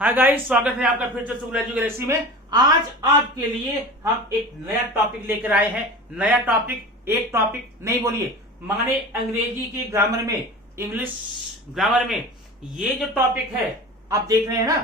Hi guys, स्वागत है आपका फिर से स्कूल एजुकेशन में। आज आपके लिए हम एक नया टॉपिक लेकर आए हैं। नया टॉपिक, एक टॉपिक नहीं बोलिए, माने अंग्रेजी के ग्रामर में, इंग्लिश ग्रामर में ये जो टॉपिक है आप देख रहे हैं ना,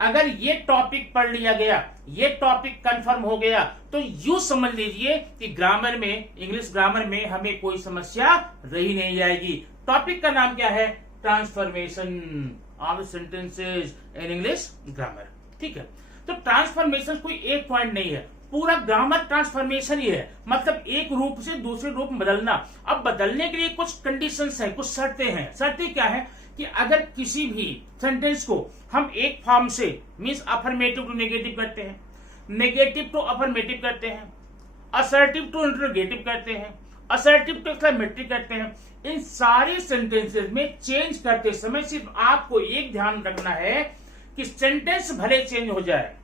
अगर ये टॉपिक पढ़ लिया गया, ये टॉपिक कंफर्म हो गया तो यूं समझ लीजिए कि ग्रामर में, इंग्लिश ग्रामर में हमें कोई समस्या रही नहीं जाएगी। टॉपिक का नाम क्या है? Transformation of sentences in English grammar. ठीक है, तो ट्रांसफॉर्मेशन कोई एक पॉइंट नहीं है, पूरा ग्रामर ट्रांसफॉर्मेशन ही है, मतलब एक रूप से दूसरे रूप में बदलना। अब बदलने के लिए कुछ कंडीशंस हैं, कुछ शर्तें हैं। शर्तें क्या है कि अगर किसी भी सेंटेंस को हम एक फॉर्म से, मीन्स अफर्मेटिव टू नेगेटिव करते हैं, नेगेटिव टू अफर्मेटिव करते हैं, असर्टिव टू इंटरोगेटिव करते हैं, असर्टिव टू एक्सक्लेमेटरी करते हैं, इन सारे सेंटेंसेस में चेंज करते समय सिर्फ आपको एक ध्यान रखना है कि सेंटेंस भले चेंज हो जाए,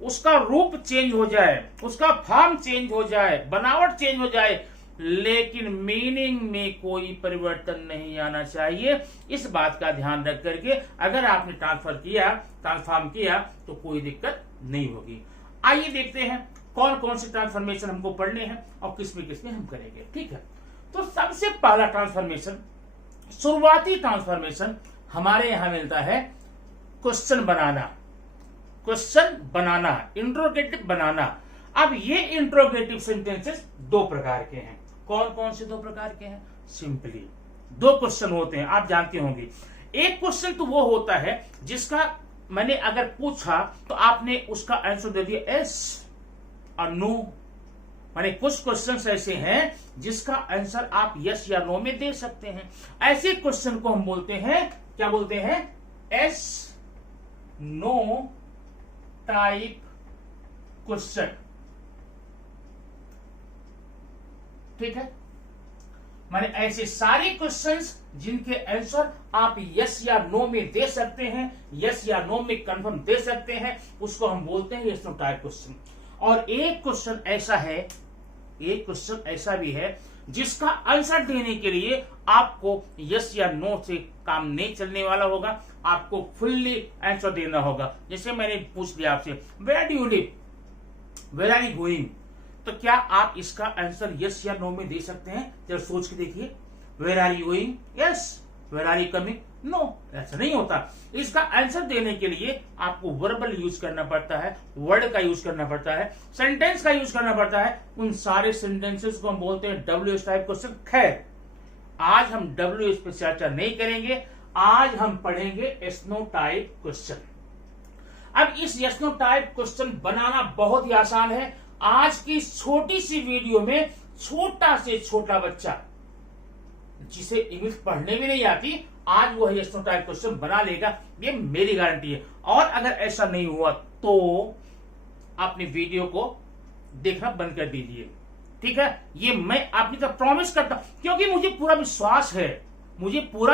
उसका रूप चेंज हो जाए, उसका फॉर्म चेंज हो जाए, बनावट चेंज हो जाए, लेकिन मीनिंग में कोई परिवर्तन नहीं आना चाहिए। इस बात का ध्यान रख करके अगर आपने ट्रांसफॉर्म किया तो कोई दिक्कत नहीं होगी। आइए देखते हैं कौन कौन से ट्रांसफॉर्मेशन हमको पढ़ने हैं और किसमें हम करेंगे। ठीक है, तो सबसे पहला ट्रांसफॉर्मेशन, शुरुआती ट्रांसफॉर्मेशन हमारे यहां मिलता है क्वेश्चन बनाना, इंट्रोगेटिव बनाना। अब ये इंट्रोगेटिव सेंटेंसेस दो प्रकार के हैं। कौन कौन से दो प्रकार के हैं? सिंपली दो क्वेश्चन होते हैं, आप जानते होंगे। एक क्वेश्चन तो वो होता है जिसका मैंने अगर पूछा तो आपने उसका आंसर दे दिया यस और नो। माने कुछ क्वेश्चंस ऐसे हैं जिसका आंसर आप यस या नो में दे सकते हैं। ऐसे क्वेश्चन को हम बोलते हैं, क्या बोलते हैं? Yes no type question. ठीक है, माने ऐसे सारे क्वेश्चंस जिनके आंसर आप यस या नो में दे सकते हैं, यस या नो में कंफर्म दे सकते हैं, उसको हम बोलते हैं यस नो टाइप क्वेश्चन। और एक क्वेश्चन ऐसा भी है जिसका आंसर देने के लिए आपको यस या नो से काम नहीं चलने वाला होगा, आपको फुल्ली आंसर देना होगा। जैसे मैंने पूछ लिया आपसे, where do you live, where are you going, तो क्या आप इसका आंसर यस या नो में दे सकते हैं? जरा सोच के देखिए। Where are you going, yes. Where are you coming, no. ऐसा नहीं होता। इसका आंसर देने के लिए आपको वर्बल यूज करना पड़ता है, वर्ड का यूज करना पड़ता है, सेंटेंस का यूज करना पड़ता है। उन सारे सेंटेंसेस को हम बोलते हैं WH टाइप क्वेश्चन। खैर, आज हम WH पे चर्चा नहीं करेंगे, आज हम पढ़ेंगे यस नो टाइप क्वेश्चन। अब इस यस नो टाइप क्वेश्चन बनाना बहुत ही आसान है। आज की छोटी सी वीडियो में छोटा से छोटा बच्चा जिसे इंग्लिश पढ़ने भी नहीं आती, आज वो यस नो टाइप क्वेश्चन बना लेगा, ये मेरी गारंटी है। और अगर ऐसा नहीं हुआ तो अपनी वीडियो को देखना बंद कर दीजिए। ठीक है, ये मैं आपकी तरफ प्रॉमिस करता हूं, क्योंकि मुझे पूरा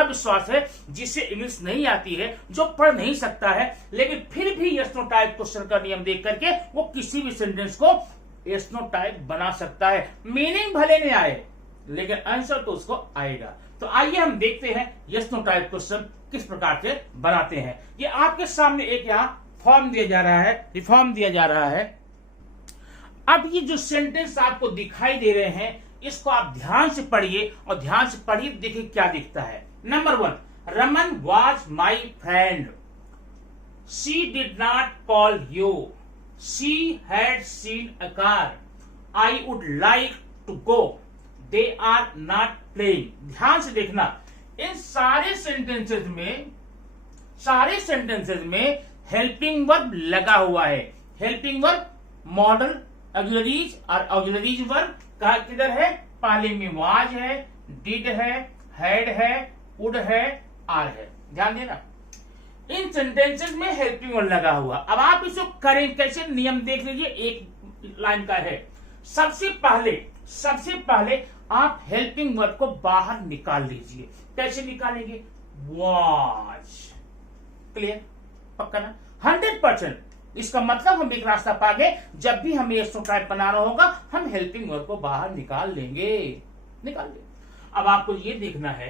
विश्वास है जिसे इंग्लिश नहीं आती है, जो पढ़ नहीं सकता है, लेकिन फिर भी यस नो टाइप क्वेश्चन का नियम देख करके वो किसी भी सेंटेंस को यस नो टाइप बना सकता है। मीनिंग भले नहीं आए लेकिन आंसर तो उसको आएगा। तो आइए हम देखते हैं यस नो टाइप क्वेश्चन किस प्रकार से बनाते हैं। ये आपके सामने एक यहाँ फॉर्म दिया जा रहा है, रिफॉर्म दिया जा रहा है। अब ये जो सेंटेंस आपको दिखाई दे रहे हैं, इसको आप ध्यान से पढ़िए और ध्यान से पढ़िए, देखिए क्या दिखता है। Number 1, Raman was my friend, she did not call you, she had seen a car, I would like to go, they are not playing. ध्यान से देखना, इन सारे सेंटेंसेस में हेल्पिंग वर्ब लगा हुआ है। हेल्पिंग वर्ब मॉडल ऑक्सिलरीज और ऑक्सिलरीज वर्ब कहा किधर है? पहले में वाज है, डिड है, हैड है, वुड है, आर है। ध्यान देना, इन सेंटेंसेस में हेल्पिंग वर्ब लगा हुआ। अब आप इसको करें कैसे? नियम देख लीजिए, एक लाइन का है। सबसे पहले आप हेल्पिंग वर्ब को बाहर निकाल लीजिए। कैसे निकालेंगे? वाज। क्लियर? पक्का ना? 100%। इसका मतलब हम एक रास्ता पा गए, जब भी हमें यस नो टाइप बनाना होगा हम हेल्पिंग वर्ब को बाहर निकाल लेंगे। अब आपको ये देखना है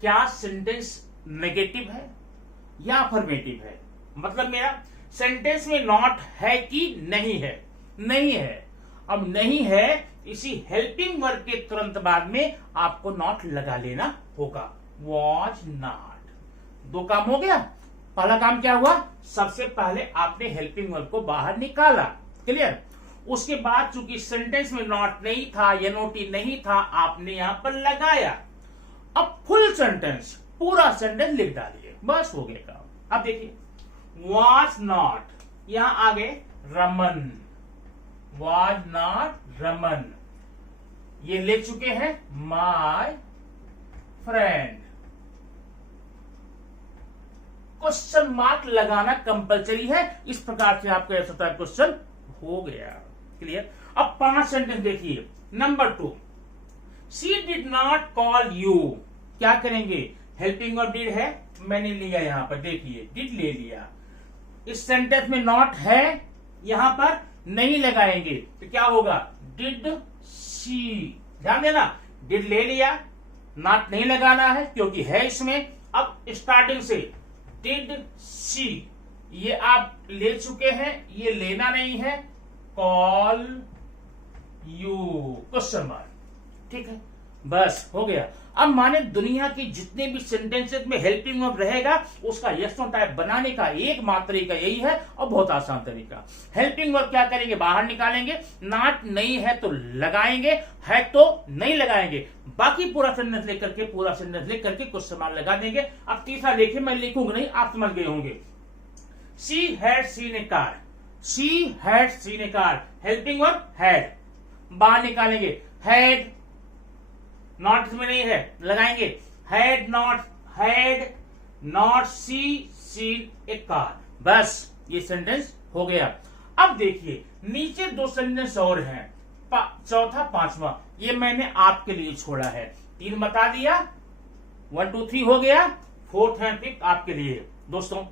क्या सेंटेंस नेगेटिव है या अफर्मेटिव है। मतलब मेरा सेंटेंस में नॉट है कि नहीं है? नहीं है। अब नहीं है, इसी हेल्पिंग वर्ब के तुरंत बाद में आपको नॉट लगा लेना होगा। वॉज नॉट, दो काम हो गया। पहला काम क्या हुआ, सबसे पहले आपने हेल्पिंग वर्ब को बाहर निकाला, क्लियर। उसके बाद चूंकि सेंटेंस में नॉट नहीं था, एनओटी नहीं था, आपने यहां पर लगाया। अब फुल सेंटेंस, पूरा सेंटेंस लिख डालिए, बस हो गया काम। अब देखिए, was not, यहां आगे रमन, was not रमन, ये ले चुके हैं my friend। क्वेश्चन मार्क लगाना कंपलसरी है। इस प्रकार से आपका ऐसा क्वेश्चन हो गया, क्लियर। अब 5 सेंटेंस देखिए। Number 2, she did not call you, क्या करेंगे, हेल्पिंग वर्ब डिड है, मैंने लिया यहां पर, देखिए डिड ले लिया। इस सेंटेंस में नॉट है, यहां पर नहीं लगाएंगे तो क्या होगा, डिड शी, ध्यान देना, डिड ले लिया, नॉट नहीं लगाना है क्योंकि है इसमें। अब स्टार्टिंग से डिड शी, ये आप ले चुके हैं, ये लेना नहीं है, कॉल यू, क्वेश्चन मार्क, ठीक है, बस हो गया। अब माने दुनिया की जितने भी सेंटेंसेस में हेल्पिंग वर्ब रहेगा उसका यस नो टाइप बनाने का एकमात्र तरीका यही है, और बहुत आसान तरीका। हेल्पिंग वर्ब क्या करेंगे, बाहर निकालेंगे, नॉट नहीं है तो लगाएंगे, है तो नहीं लगाएंगे, बाकी पूरा सेंटेंस लेकर के, पूरा सेंटेंस लिख करके क्वेश्चन मार्क लगा देंगे। अब तीसरा देखिए, मैं लिखूंगा नहीं, आप समझ गए होंगे। She had seen a car, she had seen a car, helping verb had, बाहर निकालेंगे, हैड, नॉट इसमें नहीं है, लगाएंगे had not see seen a car, बस ये सेंटेंस हो गया। अब देखिए नीचे 2 सेंटेंस और हैं, चौथा पांचवा ये मैंने आपके लिए छोड़ा है। 3 बता दिया, 1 2 3 हो गया, 4th एंड 5th आपके लिए। दोस्तों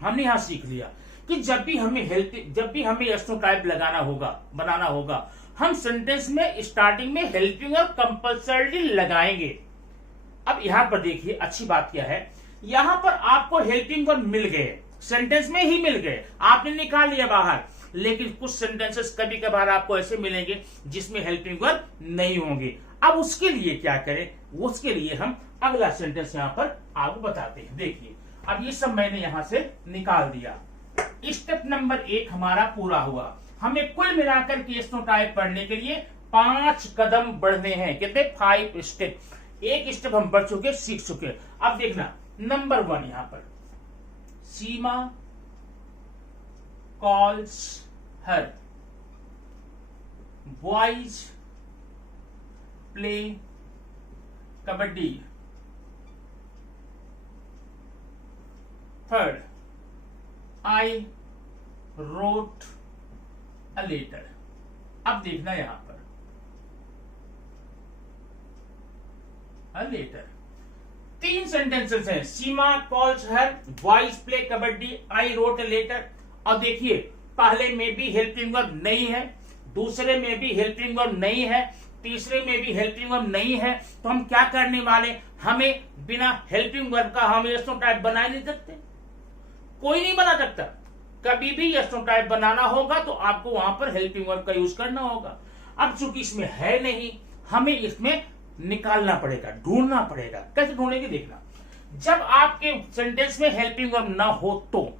हमने यहां सीख लिया कि जब भी हमें यस नो टाइप लगाना होगा, बनाना होगा, हम सेंटेंस में स्टार्टिंग में हेल्पिंग वर्ब कंपल्सरी लगाएंगे। अब यहां पर देखिए अच्छी बात क्या है, यहां पर आपको हेल्पिंग वर्ब मिल गए, सेंटेंस में ही मिल गए, आपने निकाल लिया बाहर। लेकिन कुछ सेंटेंसेस कभी कभार आपको ऐसे मिलेंगे जिसमें हेल्पिंग वर्ब नहीं होंगे। अब उसके लिए क्या करें, उसके लिए हम अगला सेंटेंस यहां पर आपको बताते हैं। देखिए अब ये सब मैंने यहां से निकाल दिया। स्टेप नंबर 1 हमारा पूरा हुआ। हमें कुल मिलाकर के यस नो टाइप पढ़ने के लिए 5 कदम बढ़ने हैं, कितने, 5 स्टेप। एक स्टेप हम बढ़ चुके, सीख चुके। अब देखना नंबर 1 यहां पर, Seema calls her, boys play kabaddi. Third, I wrote a letter. अब देखना यहां पर अ लेटर, 3 सेंटेंसेस हैं, Seema calls her, boys play kabaddi, I wrote a letter. और देखिए पहले में भी हेल्पिंग वर्ब नहीं है, दूसरे में भी हेल्पिंग वर्ब नहीं है, तीसरे में भी हेल्पिंग वर्ब नहीं है, तो हम क्या करने वाले, हमें बिना हेल्पिंग वर्ब का हम यस नो टाइप बना नहीं सकते, कोई नहीं बना सकता। कभी भी यस नो टाइप बनाना होगा तो आपको वहां पर हेल्पिंग वर्ब का यूज करना होगा। अब चूंकि इसमें है नहीं, हमें इसमें निकालना पड़ेगा, ढूंढना पड़ेगा। कैसे ढूंढेंगे, देखना, जब आपके सेंटेंस में हेल्पिंग वर्ब ना हो तो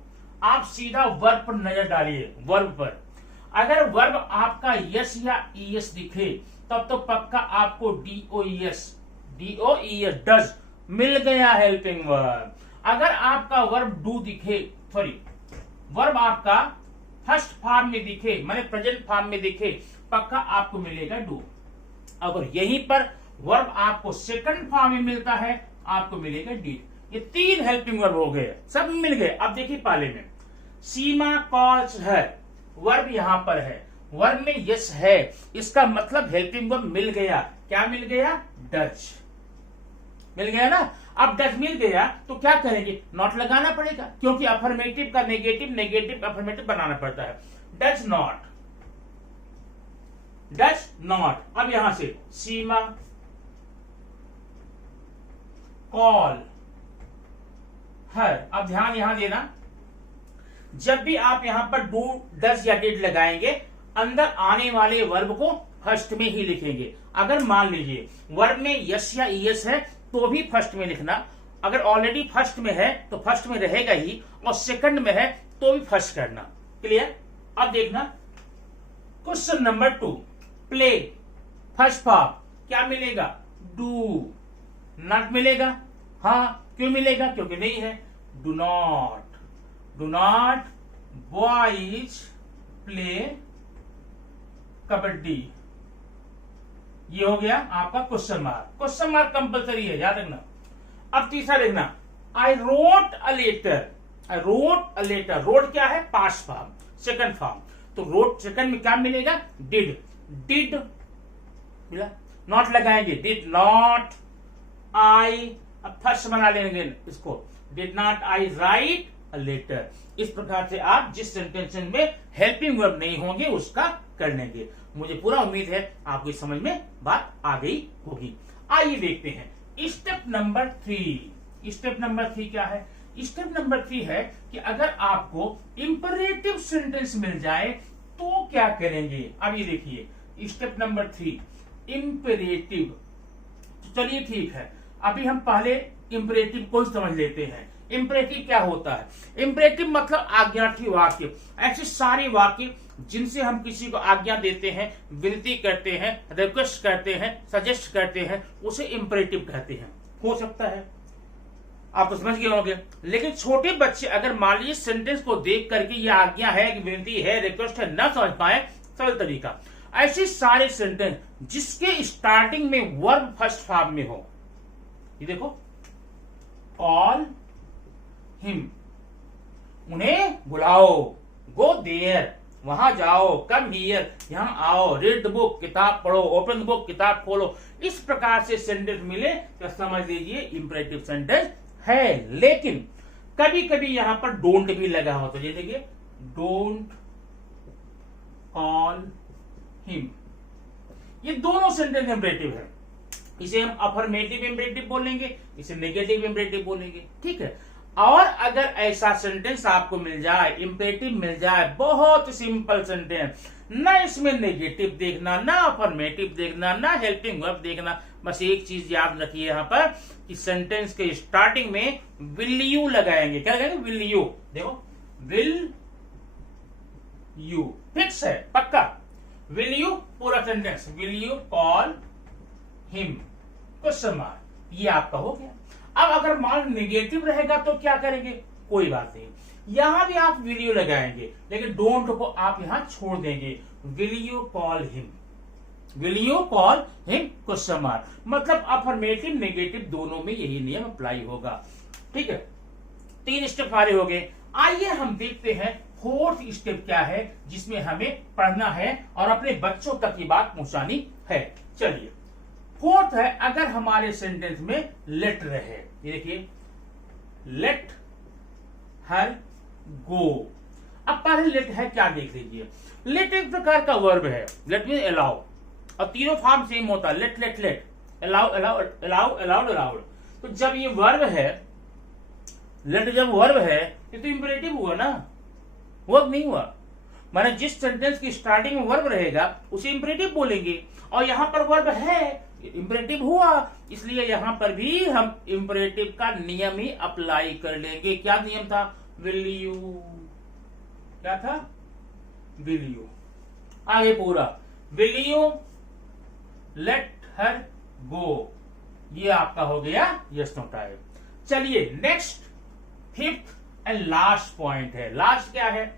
आप सीधा वर्ब पर नजर डालिए, वर्ब पर। अगर वर्ब आपका यस या ईएस दिखे तब तो पक्का आपको डीओईएस डज मिल गया हेल्पिंग वर्ब। अगर आपका वर्ब डू दिखे, सॉरी वर्ब आपका फर्स्ट फॉर्म में दिखे, माने प्रेजेंट फॉर्म में दिखे, पक्का आपको मिलेगा डू। अगर यहीं पर वर्ब आपको सेकंड फॉर्म में मिलता है, आपको मिलेगा डिड। ये 3 हेल्पिंग वर्ब हो गए, सब मिल गए। अब देखिए पहले में सीमा कॉल्स हर, वर्ब यहां पर है, वर्ब में यस है, इसका मतलब हेल्पिंग वर्ब मिल गया। क्या मिल गया, डज मिल गया ना। अब डज मिल गया तो क्या करेंगे, नॉट लगाना पड़ेगा, क्योंकि अफर्मेटिव का नेगेटिव, नेगेटिव अफर्मेटिव बनाना पड़ता है। Does not, does not. अब यहां से सीमा कॉल हर, अब ध्यान यहां देना, जब भी आप यहाँ पर डू, डज या डिड लगाएंगे, अंदर आने वाले वर्ब को फर्स्ट में ही लिखेंगे। अगर मान लीजिए वर्ब में यस या ईएस है तो भी फर्स्ट में लिखना, अगर ऑलरेडी फर्स्ट में है तो फर्स्ट में रहेगा ही, और सेकंड में है तो भी फर्स्ट करना। क्लियर? अब देखना question number 2, play first form क्या मिलेगा? डू। नॉट मिलेगा? हाँ, क्यों मिलेगा? क्योंकि नहीं है। Do not boys play kabaddi. ये हो गया आपका question mark. Question mark compulsory है, याद रखना। अब तीसरा देखना, I wrote a letter. I wrote a letter. Wrote क्या है? Past form, second form. तो रोट सेकंड में क्या मिलेगा? डिड। डिड मिला, नॉट लगाएंगे, डिड नॉट आई, अब फर्स्ट बना लेंगे इसको, did not I write a letter. इस प्रकार से आप जिस सेंटेंस में हेल्पिंग वर्ब नहीं होंगे उसका कर लेंगे। मुझे पूरा उम्मीद है आपकी समझ में बात आ गई होगी। आइए देखते हैं स्टेप नंबर 3। स्टेप नंबर 3 क्या है? स्टेप नंबर 3 है कि अगर आपको इंपरेटिव सेंटेंस मिल जाए तो क्या करेंगे। अब ये देखिए स्टेप नंबर 3, इंपरेटिव। चलिए ठीक है, अभी हम पहले इंपरेटिव को समझ लेते हैं। इंपरेटिव क्या होता है? इंपरेटिव मतलब आज्ञार्थी वाक्य, ऐसे सारे वाक्य जिनसे हम किसी को आज्ञा देते हैं, विनती करते हैं, रिक्वेस्ट करते हैं, सजेस्ट करते हैं, उसे इंपरेटिव कहते हैं। हो सकता है आप तो समझ गए होंगे, लेकिन छोटे बच्चे अगर मान लीजिए सेंटेंस को देख करके ये आज्ञा है कि विनती है, रिक्वेस्ट है, न समझ पाए, सरल तरीका, ऐसे सारे सेंटेंस जिसके स्टार्टिंग में वर्ब फर्स्ट फॉर्म में हो। ये देखो, कॉल हिम, उन्हें बुलाओ, गो देयर, वहां जाओ, कम हियर, यहां आओ, रीड द बुक, किताब पढ़ो, ओपन द बुक, किताब खोलो। इस प्रकार से सेंटेंस मिले तो समझ लीजिए इंपरेटिव सेंटेंस है। लेकिन कभी कभी यहां पर डोंट भी लगा हो, तो ये देखिए, डोंट कॉल हिम, ये दोनों सेंटेंस इंपरेटिव है। इसे हम अफर्मेटिव इंपरेटिव बोलेंगे, इसे नेगेटिव इंपरेटिव बोलेंगे। ठीक है। और अगर ऐसा सेंटेंस आपको मिल जाए, इंपरेटिव मिल जाए, बहुत सिंपल सेंटेंस, ना इसमें नेगेटिव देखना, ना अफर्मेटिव देखना, ना हेल्पिंग वर्ब देखना, बस एक चीज याद रखिए यहां पर कि सेंटेंस के स्टार्टिंग में विल यू लगाएंगे। क्या लगाएंगे? Will you. देखो, विल यू फिक्स है, पक्का। विल यू पूरा sentence, will you call him, question mark, ये आपका हो गया। अब अगर मान नेगेटिव रहेगा तो क्या करेंगे? कोई बात नहीं, यहां भी आप विल यू लगाएंगे, लेकिन डोंट को आप यहां छोड़ देंगे। Will you call him, will you call him, question mark. मतलब अफर्मेटिव नेगेटिव दोनों में यही नियम अप्लाई होगा। ठीक है, 3 स्टेप हमारे हो गए। आइए हम देखते हैं फोर्थ स्टेप क्या है जिसमें हमें पढ़ना है और अपने बच्चों तक की बात पहुंचानी है। चलिए, फोर्थ है, अगर हमारे सेंटेंस में लेट रहे, ये देखिए, लेट हर गो। अब पहले लेट है क्या देख लीजिए। लेट एक प्रकार का वर्ब है, लेट मीन अलाउ, और तीनों फॉर्म सेम होता है, let let let, allow allow allow allowed allowed. तो जब ये वर्ब है, लेट जब वर्ब है, ये तो इंपरेटिव हुआ ना, वर्ब नहीं हुआ। माने जिस सेंटेंस की स्टार्टिंग में वर्ब रहेगा उसे इंपरेटिव बोलेंगे, और यहां पर वर्ब है, इंपरेटिव हुआ, इसलिए यहां पर भी हम इंपरेटिव का नियम ही अप्लाई कर लेंगे। क्या नियम था? विल यू, क्या था? Will you. आगे पूरा, विल यू लेट हर गो, ये आपका हो गया यस नो टाइप। चलिए next, fifth and last point है। लास्ट क्या है?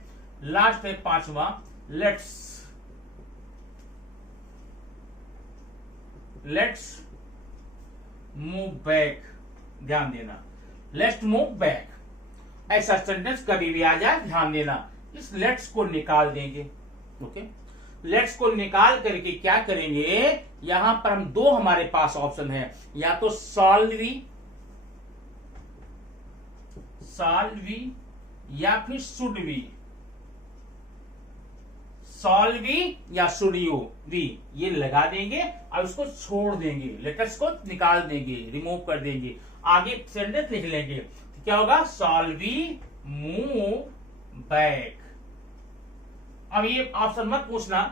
लास्ट है 5वां, लेट्स मूव बैक। ध्यान देना, लेट्स मूव बैक, ऐसा सेंटेंस कभी भी आ जाए ध्यान देना, इस लेट्स को निकाल देंगे। ओके, लेट्स को निकाल करके क्या करेंगे, यहां पर हम दो हमारे पास ऑप्शन है, या तो सॉल्वी या फिर शुड वी, सॉल्वी या शुड यू वी, ये लगा देंगे और उसको छोड़ देंगे, लेटर्स को निकाल देंगे, रिमूव कर देंगे, आगे सेंटेंस लिख लेंगे। तो क्या होगा? सॉल्वी मूव बैक। अब ये ऑप्शन मत पूछना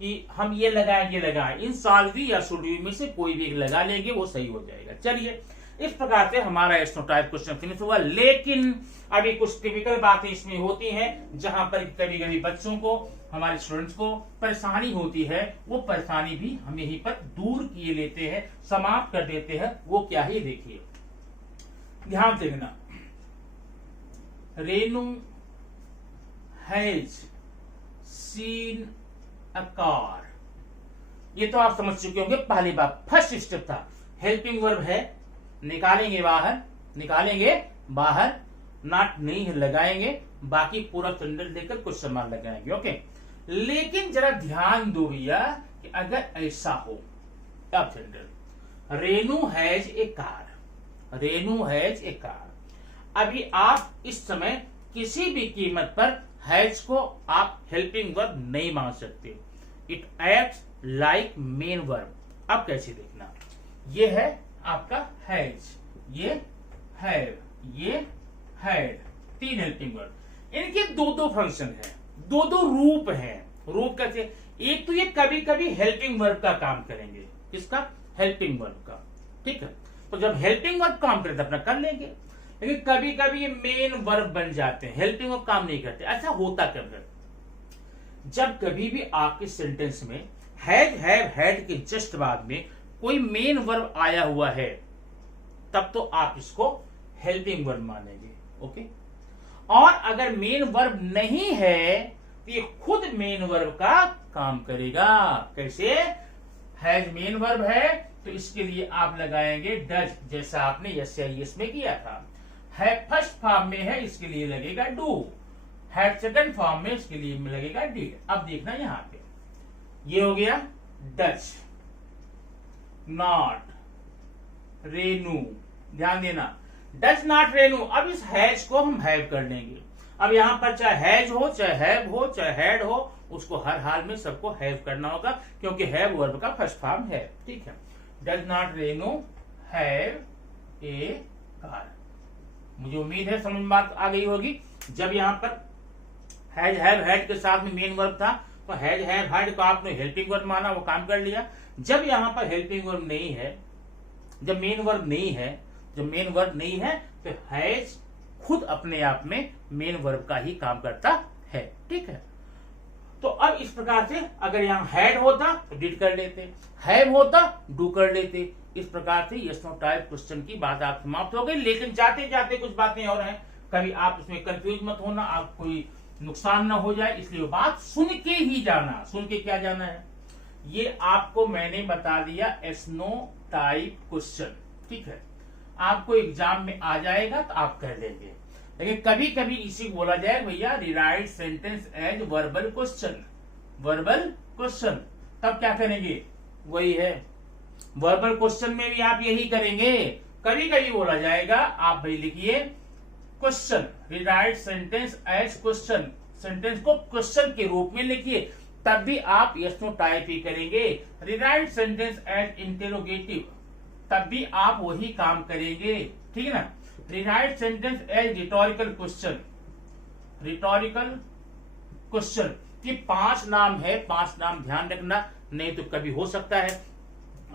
कि हम ये लगाएं, इन शाल बी या शुड बी में से कोई भी एक लगा लेंगे, वो सही हो जाएगा। चलिए, इस प्रकार से हमारा एस्नोटाइप क्वेश्चन फिनिश हुआ। लेकिन अभी कुछ टिपिकल बातें इसमें होती हैं, जहां पर कभी कभी बच्चों को, हमारे स्टूडेंट्स को परेशानी होती है, वो परेशानी भी हम यहीं पर दूर किए लेते हैं, समाप्त कर देते हैं। वो क्या है देखिए, ध्यान देखना। Renu has seen a car, ये तो आप समझ चुके होंगे। पहली बात, फर्स्ट स्टेप था, हेल्पिंग वर्ब है, निकालेंगे बाहर, नॉट नहीं लगाएंगे, बाकी पूरा सेंटेंस लेकर कुछ समान लगाएंगे। ओके, लेकिन जरा ध्यान दो भैया कि अगर ऐसा हो, अब sentence Renu has a car, Renu has a car. अभी आप इस समय किसी भी कीमत पर हैज को आप हेल्पिंग वर्ब नहीं मान सकते, it acts like main verb. अब कैसे देखना, ये है आपका हैज, ये हैव, ये हैड, तीन हेल्पिंग वर्ब। इनके दो फंक्शन है, दो रूप हैं। रूप कैसे, एक तो ये कभी कभी हेल्पिंग वर्ब का काम करेंगे, किसका, हेल्पिंग वर्ब का, ठीक है। तो जब हेल्पिंग वर्ब काम करे तो अपना कर लेंगे, लेकिन कभी कभी ये मेन वर्ब बन जाते हैं, हेल्पिंग वर्ब काम नहीं करते। ऐसा होता कब है, जब कभी भी आपके सेंटेंस में हैज, हैव, हैड के जस्ट बाद में कोई मेन वर्ब आया हुआ है, तब तो आप इसको हेल्पिंग वर्ब मानेंगे। ओके, और अगर मेन वर्ब नहीं है तो ये खुद मेन वर्ब का काम करेगा। कैसे, हैज मेन वर्ब है तो इसके लिए आप लगाएंगे डज, जैसा आपने यस या यस में किया था। है फर्स्ट फॉर्म में है, इसके लिए लगेगा डू। हैड सेकंड फॉर्म में, इसके लिए लगेगा डिड। अब देखना यहां पे, ये हो गया डज, नॉट, रेनू, ध्यान देना, डज नॉट रेनू। अब इस हैज को हम हैव कर लेंगे। अब यहां पर चाहे हैज हो, चाहे हैव हो, चाहे हैड हो, उसको हर हाल में सबको हैव करना होगा, क्योंकि हैव वर्ब का फर्स्ट फॉर्म है, ठीक है। Does not Renu have a car. मुझे उम्मीद है समझ में बात आ गई होगी। जब यहां पर हैज, हैव, हैड के साथ में मेन वर्ब था, तो हैज, हैव, हैड को आपने हेल्पिंग वर्ब माना, वो काम कर लिया। जब यहां पर हेल्पिंग वर्ब नहीं है, जब मेन वर्ब नहीं है, तो हैज खुद अपने आप में मेन वर्ब का ही काम करता है, ठीक है। तो अब इस प्रकार से अगर यहाँ हैड होता तो डिड कर लेते, हैव होता डू कर लेते। इस प्रकार से यस नो टाइप क्वेश्चन की बात आप समाप्त हो गई। लेकिन जाते जाते कुछ बातें और हैं, कभी आप उसमें कंफ्यूज मत होना, आप कोई नुकसान ना हो जाए, इसलिए बात सुन के ही जाना। सुन के क्या जाना है, ये आपको मैंने बता दिया एस्नो टाइप क्वेश्चन, ठीक है। आपको एग्जाम में आ जाएगा तो आप कर लेंगे। लेकिन कभी कभी इसी बोला जाए भैया rewrite sentence as verbal question, verbal question, तब क्या करेंगे, वही है वर्बल क्वेश्चन में भी आप यही करेंगे। कभी कभी बोला जाएगा, आप भाई लिखिए question, rewrite sentence as question, sentence को क्वेश्चन के रूप में लिखिए, तब भी आप यस नो टाइप ही करेंगे। रिराइट सेंटेंस एज इंटेरोगेटिव, तब भी आप वही काम करेंगे, ठीक है ना। Rewrite sentence as rhetorical question, rhetorical question, कि 5 नाम है, 5 नाम ध्यान रखना, नहीं तो कभी हो सकता है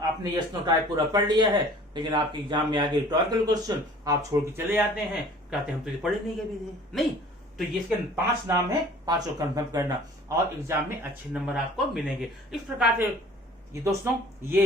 आपने यस नो टाइप पूरा पढ़ लिया है, लेकिन आपके एग्जाम में आगे रिटोरिकल क्वेश्चन आप छोड़ के चले जाते हैं, कहते हैं हम तो ये पढ़े नहीं कभी नहीं। तो ये इसके 5 नाम है, 5 को कंफर्म करना और एग्जाम में अच्छे नंबर आपको मिलेंगे। इस प्रकार से ये दोस्तों, ये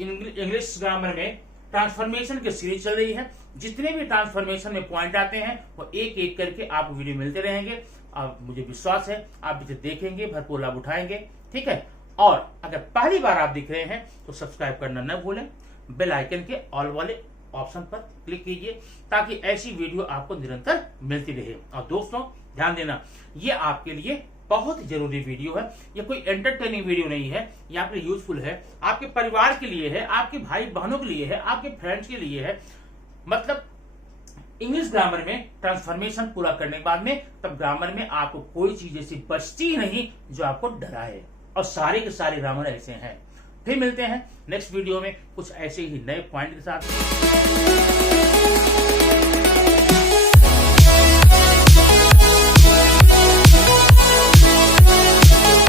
इंग्लिश ग्रामर में ट्रांसफॉर्मेशन की सीरीज चल रही है। जितने भी ट्रांसफॉर्मेशन में पॉइंट आते हैं वो एक एक करके आपको वीडियो मिलते रहेंगे। अब मुझे विश्वास है आप इसे देखेंगे, भरपूर लाभ उठाएंगे, ठीक है। और अगर पहली बार आप दिख रहे हैं तो सब्सक्राइब करना न भूलें, बेल आइकन के ऑल वाले ऑप्शन पर क्लिक कीजिए, ताकि ऐसी वीडियो आपको निरंतर मिलती रहे। और दोस्तों ध्यान देना, ये आपके लिए बहुत जरूरी वीडियो है, ये कोई एंटरटेनिंग वीडियो नहीं है, ये आपके यूजफुल है, आपके परिवार के लिए है, आपके भाई बहनों के लिए है, आपके फ्रेंड्स के लिए है। मतलब इंग्लिश ग्रामर में ट्रांसफॉर्मेशन पूरा करने के बाद में तब ग्रामर में आपको कोई चीज ऐसी बचती नहीं जो आपको डराए, और सारे के सारे ग्रामर ऐसे हैं। फिर मिलते हैं नेक्स्ट वीडियो में कुछ ऐसे ही नए पॉइंट के साथ।